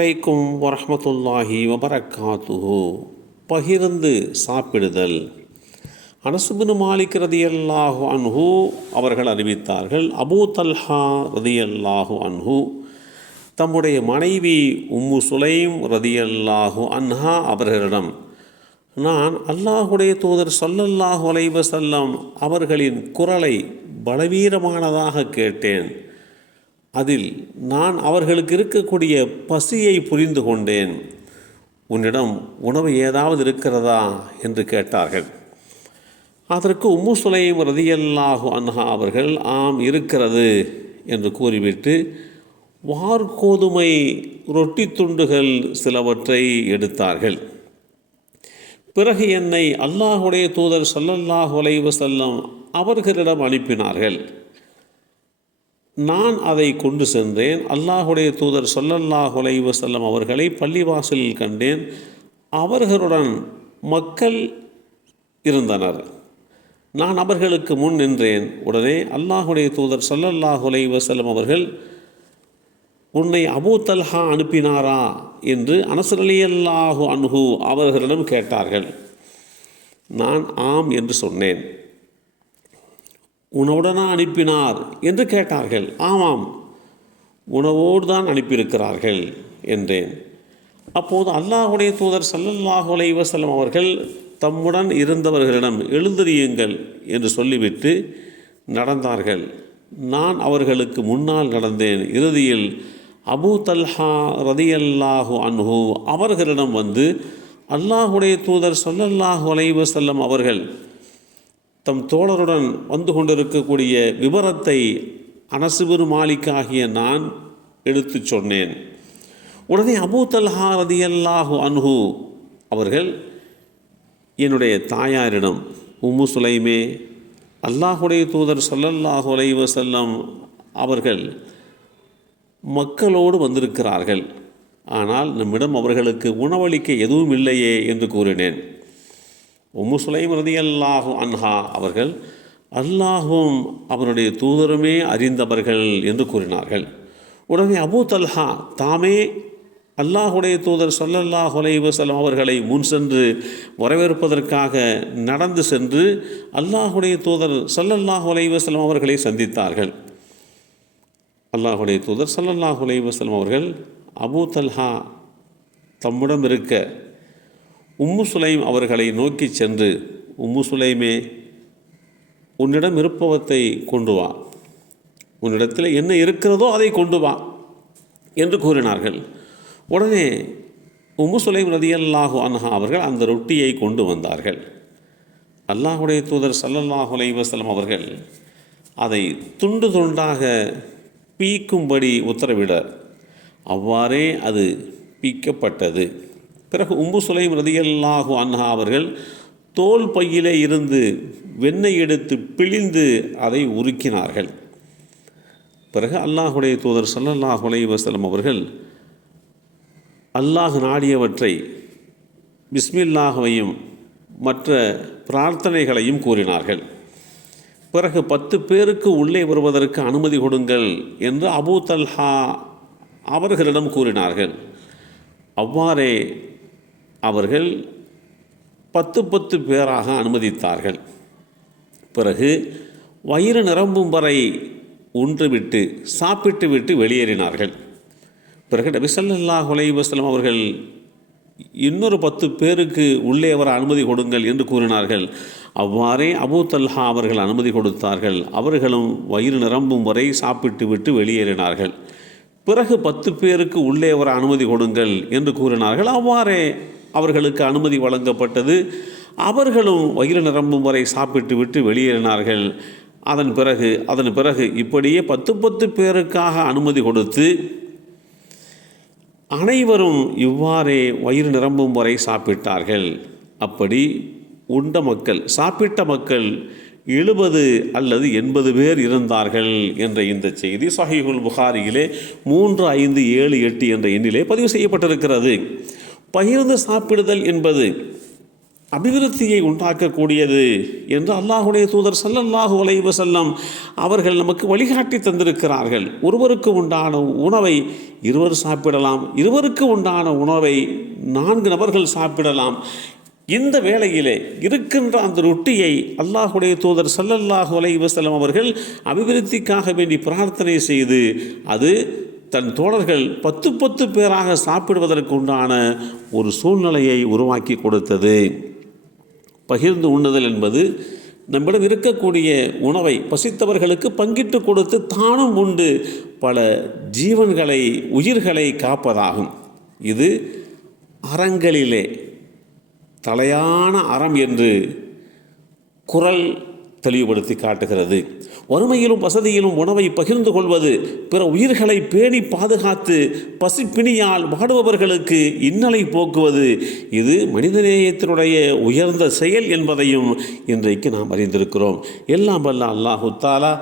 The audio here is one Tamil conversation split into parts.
அலைக்கும் வரஹ்மத்துல்லாஹி வபரகாத்துஹு. பகிர்ந்து சாப்பிடுதல். அனஸ் இப்னு மாலிக் ரதியல்லாஹு அன்ஹு அவர்கள் அறிவித்தார்கள், அபூ தல்ஹா ரதியல்லாஹு அன்ஹு தம்முடைய மனைவி உம்மு சுலைம் ரதியல்லாஹு அன்ஹா அவர்களிடம், நான் அல்லாஹுடைய தூதர் ஸல்லல்லாஹு அலைஹி வஸல்லம் அவர்களின் குரலை பலவீனமானதாக கேட்டேன். அதில் நான் அவர்களுக்கு இருக்கக்கூடிய பசியை புரிந்து கொண்டேன். உன்னிடம் உணவு ஏதாவது இருக்கிறதா என்று கேட்டார்கள். அதற்கு உம்மு சுலைம் ரதியல்லாஹு அன்ஹா அவர்கள், ஆம் இருக்கிறது என்று கூறிவிட்டு வார்கோதுமை ரொட்டி துண்டுகள் சிலவற்றை எடுத்தார்கள். பிறகு என்னை அல்லாஹுடைய தூதர் ஸல்லல்லாஹு அலைஹி வஸல்லம் அவர்களிடம் அனுப்பினார்கள். நான் அதை கொண்டு சென்றேன். அல்லாஹுடைய தூதர் ஸல்லல்லாஹு அலைஹி வஸல்லம் அவர்களை பள்ளிவாசலில் கண்டேன். அவர்களுடன் மக்கள் இருந்தனர். நான் அவர்களுக்கு முன் நின்றேன். உடனே அல்லாஹுடைய தூதர் ஸல்லல்லாஹு அலைஹி வஸல்லம் அவர்கள், உன்னை அபூ தல்ஹா அனுப்பினாரா என்று அனஸ் ரலியல்லாஹு அன்ஹு அவர்களிடம் கேட்டார்கள். நான் ஆம் என்று சொன்னேன். உணவுடனா அனுப்பினார் என்று கேட்டார்கள். ஆமாம், உணவோடு தான் அனுப்பியிருக்கிறார்கள் என்றேன். அப்போது அல்லாஹுடைய தூதர் ஸல்லல்லாஹு அலைஹி வஸல்லம் அவர்கள் தம்முடன் இருந்தவர்களிடம் எழுந்திரியுங்கள் என்று சொல்லிவிட்டு நடந்தார்கள். நான் அவர்களுக்கு முன்னால் நடந்தேன். இறுதியில் அபூ தல்ஹா ரதியல்லாஹு அன்ஹு அவர்களிடம் வந்து, அல்லாஹுடைய தூதர் ஸல்லல்லாஹு அலைஹி வஸல்லம் அவர்கள் தம் தோழருடன் வந்து கொண்டிருக்கக்கூடிய விபரத்தை அனஸ் இப்னு மாலிக் ஆகிய நான் எடுத்து சொன்னேன். உடனே அபூ தல்ஹா ரதியல்லாஹு அன்ஹு அவர்கள் என்னுடைய தாயாரிடம், உம்மு சுலைமே, அல்லாஹுடைய தூதர் ஸல்லல்லாஹு அலைஹி வஸல்லம் அவர்கள் மக்களோடு வந்திருக்கிறார்கள், ஆனால் நம்மிடம் அவர்களுக்கு உணவளிக்க எதுவும் இல்லையே என்று கூறினேன். உம்மு சுலைம் ரதியல்லாஹு அன்ஹா அவர்கள், அல்லாஹும் அவருடைய தூதருமே அறிந்தவர்கள் என்று கூறினார்கள். உடனே அபூ தல்ஹா தாமே அல்லாஹுடைய தூதர் ஸல்லல்லாஹு அலைஹி வஸல்லம் அவர்களை முன் சென்று வரவேற்பதற்காக நடந்து சென்று அல்லாஹுடைய தூதர் ஸல்லல்லாஹு அலைஹி வஸல்லம் அவர்களை சந்தித்தார்கள். அல்லாஹுடைய தூதர் ஸல்லல்லாஹு அலைஹி வஸல்லம் அவர்கள் அபூ தல்ஹா தம்முடன் இருக்க உம்மு சுலைம் அவர்களை நோக்கி சென்று, உம்மு சுலைமே, உன்னிடம் இருப்பவத்தை கொண்டு வா, உன்னிடத்தில் என்ன இருக்கிறதோ அதை கொண்டு வா என்று கூறினார்கள். உடனே உம்மு சுலைம் ரதியல்லாஹு அன்ஹா அவர்கள் அந்த ரொட்டியை கொண்டு வந்தார்கள். அல்லாஹுடைய தூதர் ஸல்லல்லாஹு அலைஹி வஸல்லம் அவர்கள் அதை துண்டு துண்டாக பீக்கும்படி உத்தரவிட அவ்வாறே அது பீக்கப்பட்டது. பிறகு உம்மு சுலைம் ரதியல்லாஹு அன்ஹா அவர்கள் தோல் பையிலே இருந்து வெண்ணெய் எடுத்து பிழிந்து அதை உருக்கினார்கள். பிறகு அல்லாஹுடைய தூதர் ஸல்லல்லாஹு அலைஹி வஸல்லம் அவர்கள் அல்லாஹ் நாடியவற்றை பிஸ்மில்லாஹையும் மற்ற பிரார்த்தனைகளையும் கூறினார்கள். பிறகு 10 பேருக்கு உள்ளே வருவதற்கு அனுமதி கொடுங்கள் என்று அபூ தல்ஹா அவர்களிடம் கூறினார்கள். அவ்வாறே அவர்கள் 10 பேராக அனுமதித்தார்கள். பிறகு வயிறு நிரம்பும் வரை உன்றுவிட்டு சாப்பிட்டு விட்டு வெளியேறினார்கள். பிறகு நபி ஸல்லல்லாஹு அலைஹி வஸல்லம் அவர்கள் இன்னொரு 10 பேருக்கு உள்ளே வர அனுமதி கொடுங்கள் என்று கூறினார்கள். அவ்வாறே அபூ தல்ஹா அவர்கள் அனுமதி கொடுத்தார்கள். அவர்களும் வயிறு நிரம்பும் வரை சாப்பிட்டு விட்டு வெளியேறினார்கள். பிறகு 10 பேருக்கு உள்ளே வர அனுமதி கொடுங்கள் என்று கூறினார்கள். அவ்வாறே அவர்களுக்கு அனுமதி வழங்கப்பட்டது. அவர்களும் வயிறு நிரம்பும் வரை சாப்பிட்டு விட்டு வெளியேறினார்கள். அதன் பிறகு இப்படியே 10 பேருக்காக அனுமதி கொடுத்து அனைவரும் இவ்வாறே வயிறு நிரம்பும் வரை சாப்பிட்டார்கள். அப்படி உண்ட மக்கள், சாப்பிட்ட மக்கள் 70 அல்லது 80 பேர் இருந்தார்கள் என்ற இந்த செய்தி ஸஹீஹுல் புகாரியிலே 3578 என்ற எண்ணிலே பதிவு செய்யப்பட்டிருக்கிறது. பகிர்ந்து சாப்பிடுதல் என்பது அபிவிருத்தியை உண்டாக்கக்கூடியது என்று அல்லாஹுடைய தூதர் ஸல்லல்லாஹு அலைஹி வஸல்லம் அவர்கள் நமக்கு வழிகாட்டி தந்திருக்கிறார்கள். ஒருவருக்கு உண்டான உணவை இருவர் சாப்பிடலாம், இருவருக்கு உண்டான உணவை 4 நபர்கள் சாப்பிடலாம். இந்த வேளையிலே இருக்கின்ற அந்த ரொட்டியை அல்லாஹுடைய தூதர் ஸல்லல்லாஹு அலைஹி வஸல்லம் அவர்கள் அபிவிருத்திக்காக வேண்டி பிரார்த்தனை செய்து அது தன் தோழர்கள் 10 பேராக சாப்பிடுவதற்கு உண்டான ஒரு சூழ்நிலையை உருவாக்கி கொடுத்தது. பகிர்ந்து உண்ணுதல் என்பது நம்மிடம் இருக்கக்கூடிய உணவை பசித்தவர்களுக்கு பங்கிட்டு கொடுத்து தானும் உண்டு பல ஜீவன்களை உயிர்களை காப்பதாகும். இது அறங்களிலே தலையான அறம் என்று குறள் தெளிவுபடுத்தி காட்டுகிறது. வறுமையிலும் வசதியிலும் உணவை பகிர்ந்து கொள்வது, பிற உயிர்களை பேணி பாதுகாத்து பசிப்பிணியால் வாடுபவர்களுக்கு இன்னலை போக்குவது, இது மனிதநேயத்தினுடைய உயர்ந்த செயல் என்பதையும் இன்றைக்கு நாம் அறிந்திருக்கிறோம். எல்லாம் வல்ல அல்லாஹு தஆலா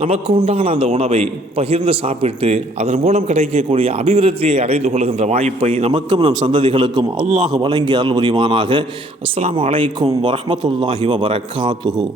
நமக்கு உண்டான அந்த உணவை பகிர்ந்து சாப்பிட்டு அதன் மூலம் கிடைக்கக்கூடிய அபிவிருத்தியை அடைந்து கொள்கின்ற வாய்ப்பை நமக்கும் நம் சந்ததிகளுக்கும் அல்லாஹ் வழங்கி அருள் புரிவானாக. அஸ்ஸலாமு அலைக்கும் வரஹ்மத்துல்லாஹி வபரகாத்துஹு.